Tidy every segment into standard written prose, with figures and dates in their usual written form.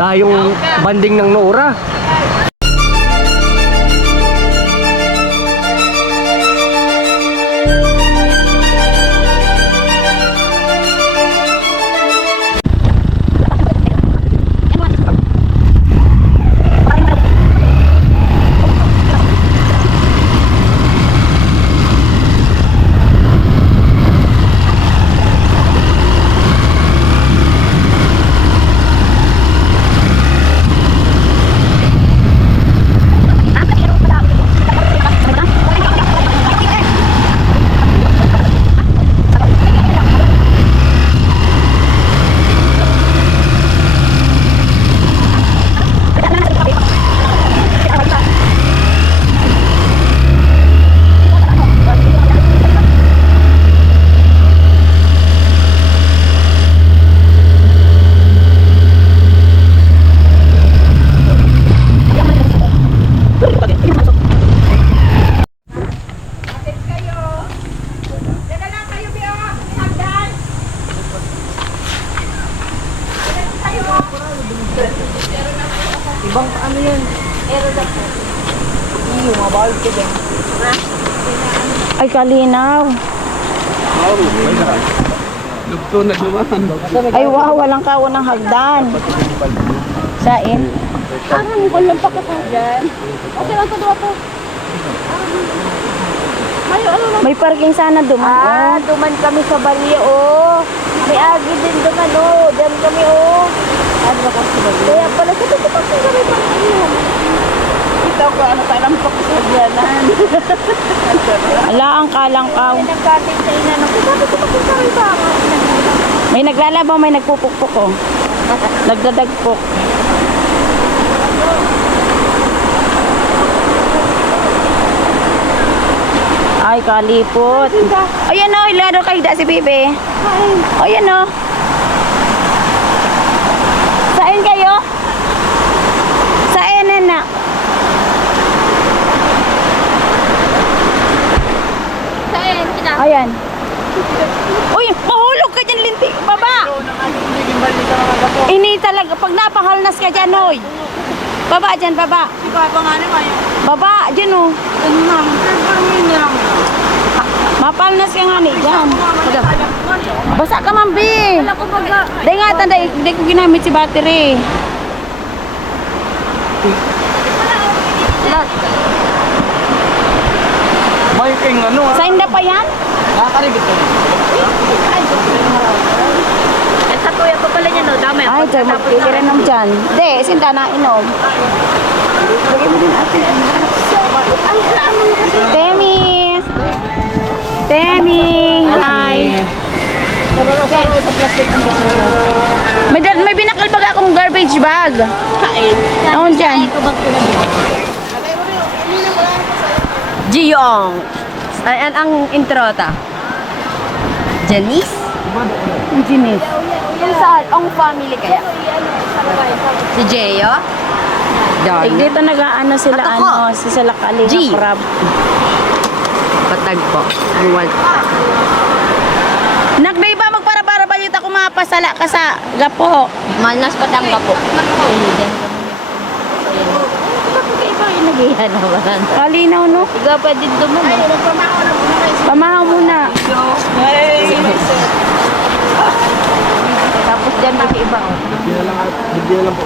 Dahil yung banding ng Nora. Ibang ano yan? Aerodac po. Iyo, mabawal ko dyan. Ay, kalinaw. Lugto na dumaan. Ay, wow, walang kawan ng hagdan. Sain. Parang walang pakita dyan. Okay lang, tuwa po. May parking sana duman. Duman kami sa Bali, oh. May agi din duman, oh. Diyan kami, oh. Ano ba kasi ba? Kaya pala, sa tutupak ko kami pang iyon. Ito ko, ano tayo lang pakasagyanan. Ala, ang kalangkaw. May nagkating sa ina, tutupak ko kami pa. May naglalaba, may nagpupukpuk, oh. Nagdadagpuk. Ay, kalipot. Ayan o, ilaro kayo da si Bibi. Ayan o. Sain kayo? Sain na. Saan? Kita? Ayan. Uy, mahulog ka dyan, linti. Baba. Ini talaga, pag napahalnas ka dyan, oy. Baba dyan, baba. Baba, dyan o. Mapalnas ka nga ni dyan. Basa ka, Mambi. Dahil nga, tanda, hindi ko ginamit si battery. May king ano. Sign na pa yan? Nakakaribit ko. Sa tuya pa pala niya, no? Dami. Ay, dyan, magpipirenom dyan. Hindi, sinta na inom. Lagay mo din atin. Temi! Temi! Hi! May binakal bag akong garbage bag. Kain. Noon dyan. Giyong. Ayan ang intro ta. Janice? Ginis. Yung sa ang family kaya? Si Jeyo? Eh, dito nag-ano sila, At ako. sila Kalinga G. Crab. Patag po. Luwag. Nak, may iba magpara-para ba yung ako mapasala ka sa gapo? Manas patangga po. Kalinaw, no? Ikaw pwede duman. Pamahaw muna. Tapos dyan may iba. Bigyan lang po.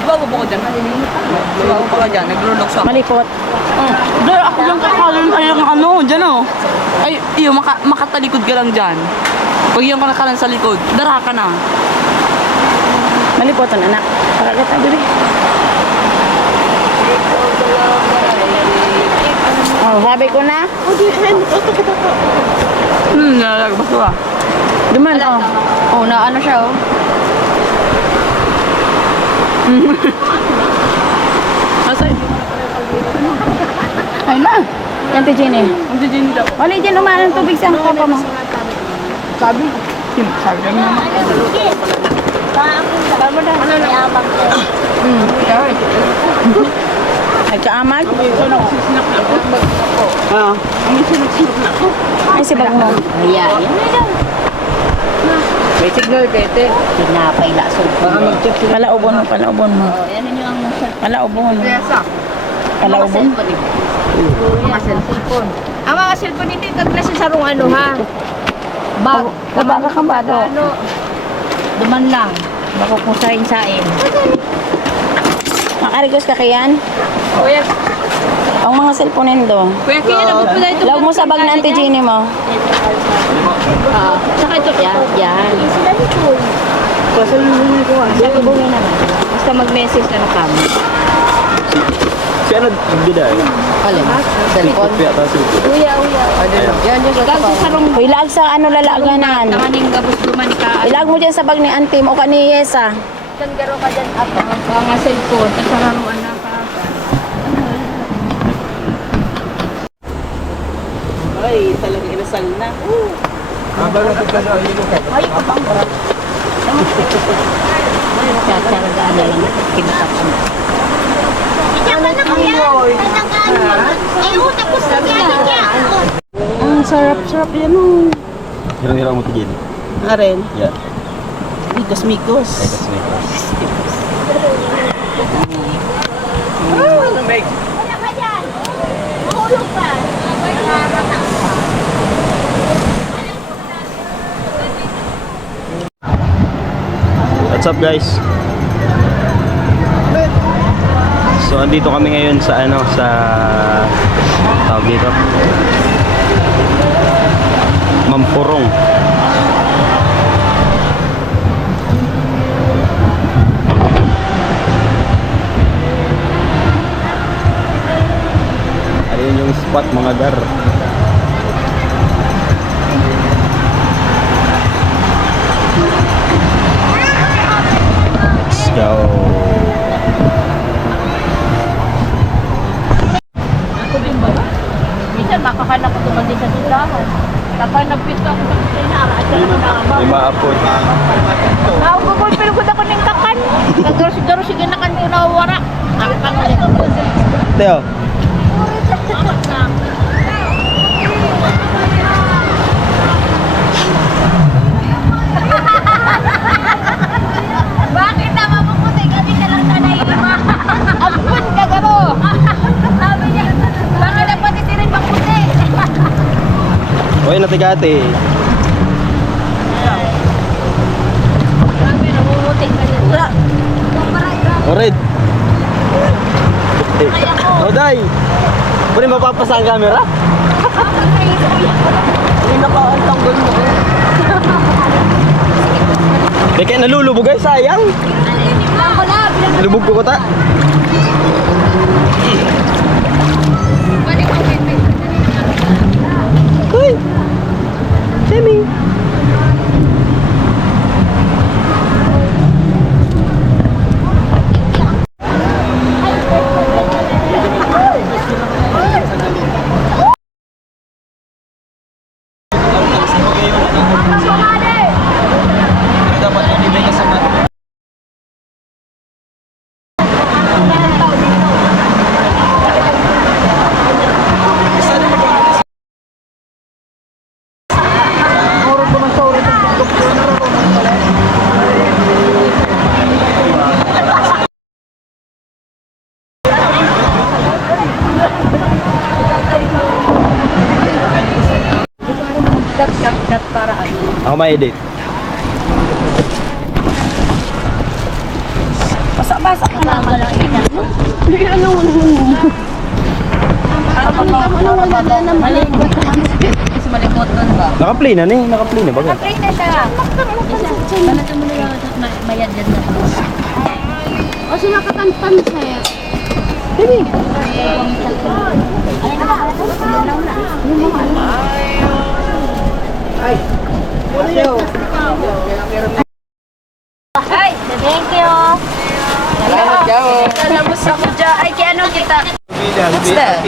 Di ba bubuko dyan? Bubuko pa ka dyan, naglulok siya. Malipot. Dahil ako lang kakalun ay ang ano, dyan o. Ay, iyo, makatalikod ka lang dyan. Pag yung kanakalan sa likod, dara ka na. Malipot ang anak. Para kita, bibi. Oh, sabi ko na. Nalagabas ko ah. Duman, oh. Oh, na ano siya oh. Nasaan? Ay na. Yan, Tijini. Ang didini daw. Wala dyan umahan ng tubig sa kapa mo. Sabi kami naman. Tama na. Ano na? Yabang ko. Nagkaamag? Ah, ang isa nagsinap na ako. Ay, si bag mo. Ayan. Yan na daw. May signal, tete. Pinapay laso. Baka mag-check sila. Palaubon mo, palaubon mo. Oh, yan yung ang nasa. Palaubon. Palaubon? Mga cellphone. Ang mga cellphone hindi kasi sarong ano ha. Bag. Baba ka kambado. Ano? Duman lang. Bako kung sain-sain. Makarigos ka kayan? Kuya, Ang mga cellphone nito. kuya, kaya na po ito. Lawag mo sa bag na Auntie Jenny mo. Saka ito, yan. Pasalubungin ko ah. Salubungin naman. Basta mag-message na kami. Si ano, gida eh. Alin? Cellphone? Kaya tayo silpo. Uya. Yan, yan. Kasi sarong Uy, laag sa ano lalaganan. tamaning gabos duman ka. Ilag mo dyan sa bag ni Auntie mo o ka ni Yesa. Kan garo ka dyan up. Mga cellphone. At sarong anak ka. Ay, talagang inasal na. Habang natin ka na, yun ka. Ay, kapang bro. Tsaragaan na lang. Kinatap mo. Ang sarap-sarap yan oh. Hirang-hirang mo tigil. Aren, Yeah. mikos-mikos. That's me. What's up guys? So andito kami ngayon sa ano sa tawag dito Mampurong. Ayun yung spot mga gar. Let's go. Minsan makahanap ko tumal din sa tindahan. Kapag nagpito ako sa kusina, at ako na May maapod. Naugugol, pero kung ako ng kakan. Nagdaro sige na kan na wara. Ang pangalit. Teo. Bakit naman mo puti? Kasi ka lang sanay iba. Ampun ka garo. Sabi niya, baka dapat itirin maputi. Oy, natigate. Sabi na mumuti ka niya. Ored. Oday. Pwede mapapasa ang camera? Hindi nakaantanggol mo. Di kaya nalulubog ay sayang. Ako na, Lubog ko ta. balik ko Hoy. Semi. Dapat ibigay ka sa mga dat para ano. Ako ma-edit. Basa-basa ka na wala ina. Malikot kasi malikoton ba? Naka-play na ni, naka-play na baga. Pray na siya. Balatan mo na lang mayad yan na. O sila katantan siya. Bibi. Ay, thank you. Salamat ka mo. Talabos ako dyan. Ay, kaya ano kita? What's that?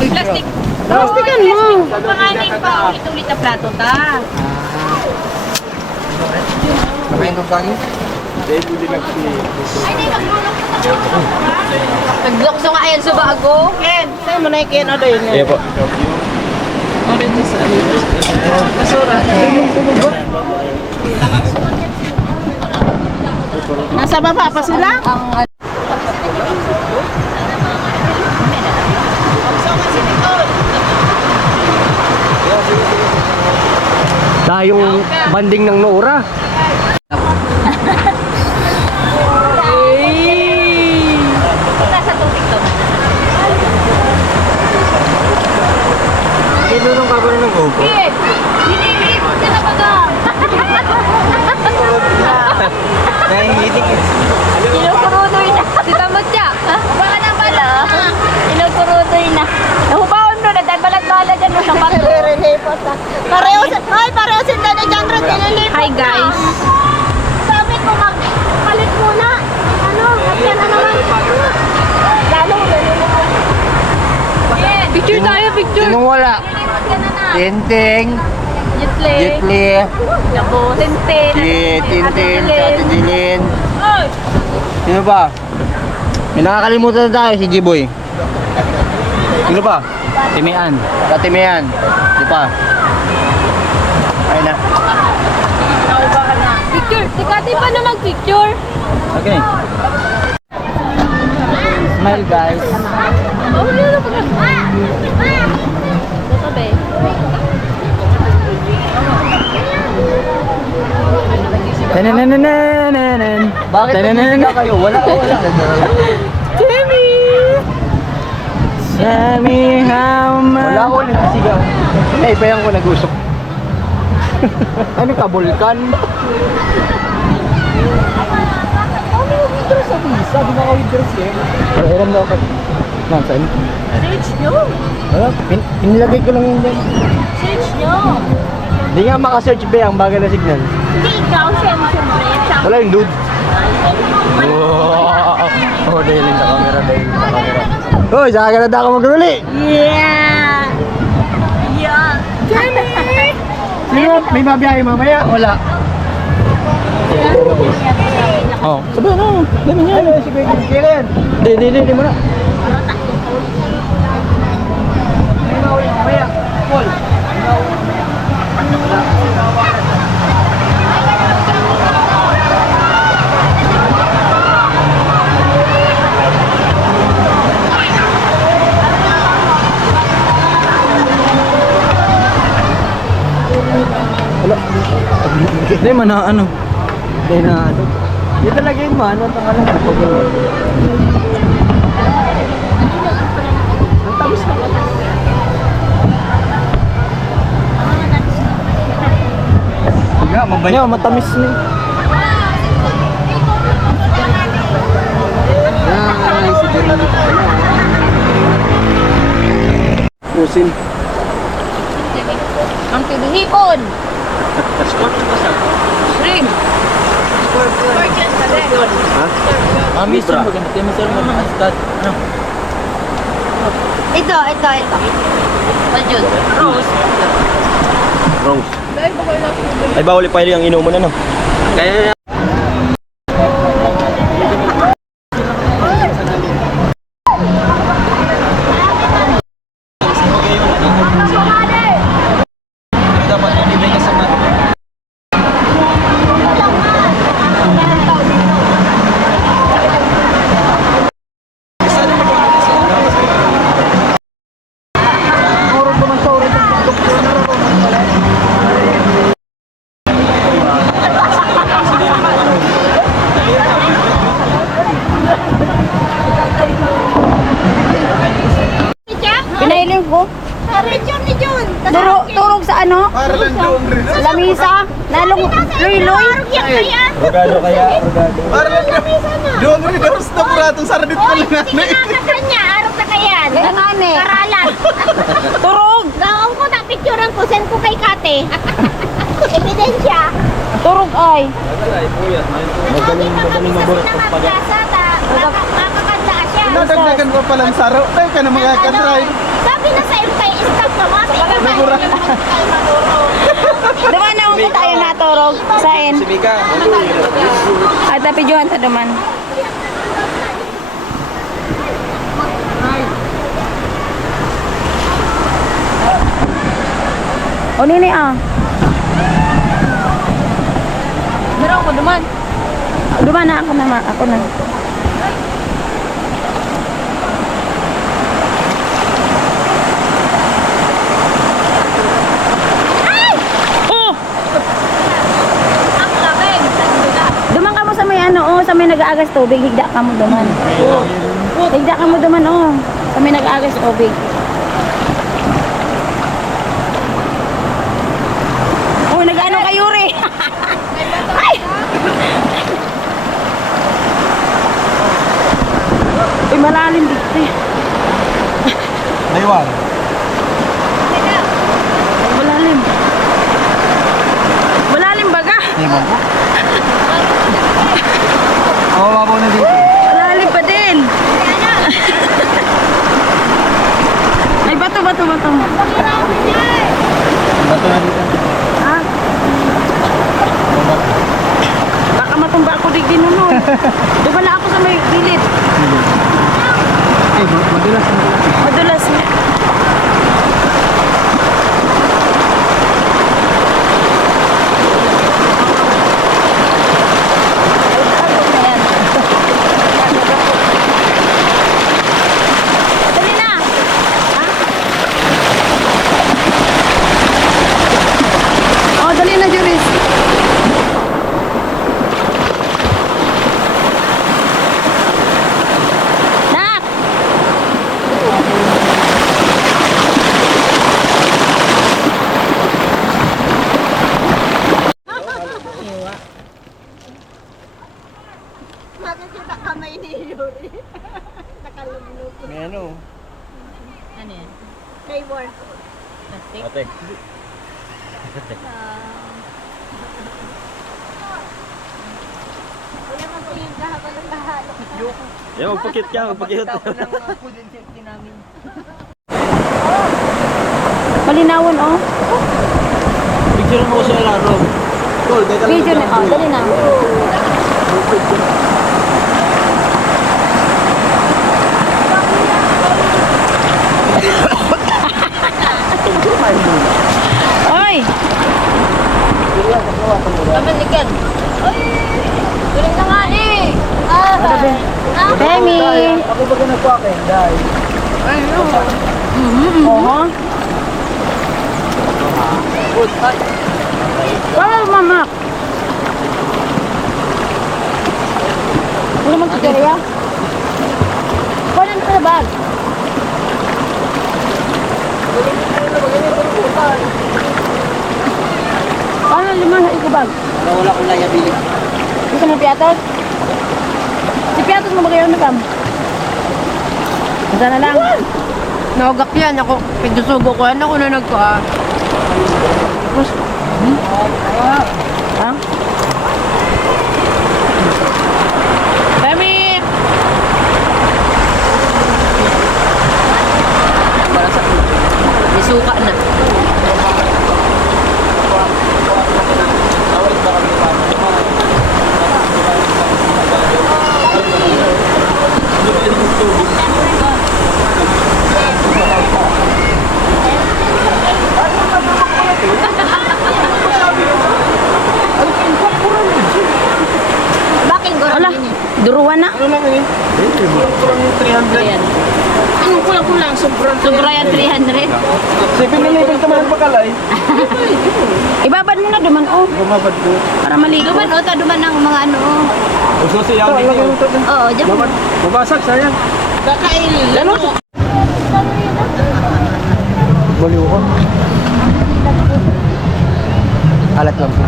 Plastic. Plastikan mo. Panganin pa. Ulit-ulit na plato ta. Kamain ka kagin? Ay, di maglulok ka sa Naglokso nga ayan sa bago. Ken, sa'yo mo na yung Ken o doon. Iya po. Nasa baba pa sila? Tayong banding ng Nora. Nasa tubig to. Kinunong ka ba ng GoPro? Hit! Hinihimot ka na baga! Nahihitik eh. Inukurunoy na. Si Tamot siya. Baka na pala. Inukurunoy na. Nahubaon doon. Nagbalat-bala dyan. Pareho si Tene Chandra, nililipat. Hi guys. Sabi ko magpalit muna. Ano, yan na naman. Lalo, Picture tayo, picture. Sinong wala? Nililipat ka na na. Tinteng, Jitle. Jitli, Naku, Tintin. si Tintin, si Ate Jilin. Oy! Sino ba? May nakakalimutan na tayo, si Jiboy. Sino ba? Timian. Timian. Di pa. Ayun na. Picture. Si Kati pa na mag-picture. Okay. Smile guys. Oh, wala pa ka. Sabi. Tananananan. Bakit tananananan kayo? Wala. Timmy! Sabi how much... Wala ko nagsigaw. Eh, bayang ko nag-usok. Ano ka, vulkan? Sa visa, di ba ka withdraws eh? Pero ilan daw ka? Saan? Search nyo. Wala, pinilagay ko lang yun dyan. Search nyo. Hindi nga makasearch ba ang bagal na signal? Hindi ikaw, siyempre. Wala yung dude. Wow! Oh, dahil sa camera, dahil sa camera. Oh, sa Canada ako mag-uli! Yeah. Yeah. May mabiyahe mamaya? Wala. Oh, sabi na. Dami niya. Ano si Kuya Kilian? Hindi mo na. May mauwi mamaya. Paul. Wala. Hindi man na ano. Hindi na ano. Yung talaga yun man. Ang tangalan ko. Ang tamis na. Nga, mabay. Nga, matamis na. Pusin. Ang tibihipon. Shrimp. Ha? Mami, sir, maganda. Sir, maganda. Ano? Ito. Ayun. Rose. Rose. Ay, bawal pa yung inuman ano? Kaya Pinailing ko. Turog sa ano? Lamisa. Nalong luy-luy. Rogado kaya, rogado. Doon rin daw sa prato sa radit ko lang Kanya, araw na kayan. Ngane. Karalan. Turog. Gawang ko na picturean ko, send ko kay Kate. Ebidensya. Turog ay. Magaling maburot Sa pag pag. makakanda siya. Nadagdagan ko palang saro. Tayo ka na makakatry. Sabi na sa impay, stop ka mga Nabura. Duman na ko tayo naturog. Sain. Si Mika. At napidyohan ta duman. O, nini, ah. Meron ko duman. Duman na ako na, ako na. Oh! Ang lamig. Duman ka mo sa may ano, oh, sa may nag-aagas tubig, higda ka mo duman. Higda ka mo duman, oh, sa may nag-aagas tubig. Oh, nag-ano kayo rin? Ay! Uy, malalim dito eh. Naiwan. Malalim. Malalim baga. Naiwan ko. Mababaw na dito. Malalim pa din. Ay, bato. Bato na dito. Ha? Baka matumba ako di ginuno. Diba na ako sa may gilid. Eh, madulas na. Madulas na. Dali na. Ha? Oh, dali na, Juris. Nak! Makikita kamay ni Yuri. Nakalugnog. May ano. Ano yan? Flavor. Atek. Kaya mag-iing ka habang nagkahalo. Yan, magpakit ka, magpakit. Malinawan, oh. Picture mo ko sa ilaro. Tol, teka lang. Video na, oh. Dali na. Oy! Kamalikan. Ay! Galing na nga eh. Demi! Ako ba nagpakin? Dahil. Oo. Wala mamak. Wala magkikariya? Wala na sa bag. Paano lima sa ikubag? Wala akong liability. Gusto mo piatos? Si piatos mo ba kayo nakam? Isa na lang. Nogak yan. Ako, pagdusugo ko. Ano ko na nagka? Ha? Dami! May suka na. Bakit gano'n? Wala. Duruan na. Ano lang eh? Kurang 300. Anong kulang-kulang? Sobra yan 300. 7-Eleven ka man pakalay. Ibabad mo na duman, oh. Bumabad ko. Para maligo. Duman o, duman ng mga ano. Gusto siya ang video. Oo, dyan. Mabasag, sayang. Kakainin. Lalo. Baliw ko. Alat lang po.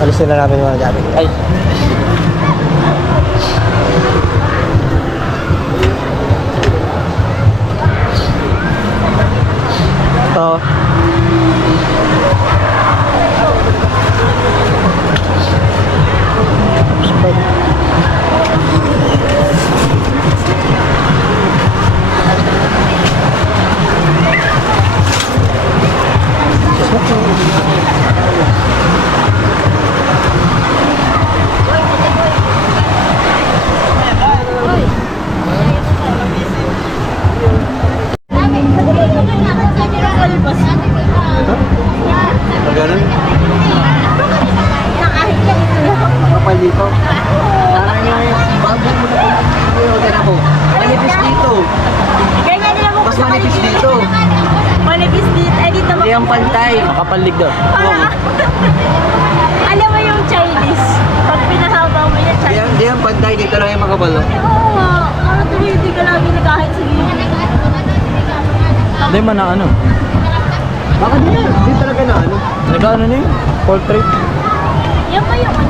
Alisin na namin yung mga gamit. Ay. Oo. Manipis dito. Ganyan nila mo Mas manipis dito. Manipis dito. Ay, dito Hindi ang pantay. Makapalig daw. Alam mo yung Chinese. Pag pinahaba mo yung Chinese. Hindi ang pantay. Dito lang yung makapal. Oo nga. Para tuloy hindi ka lagi na kahit sa gilid. Hindi man na ano. Baka di talaga na ano. Nag-ano niya yun? Portrait. Yan ba yung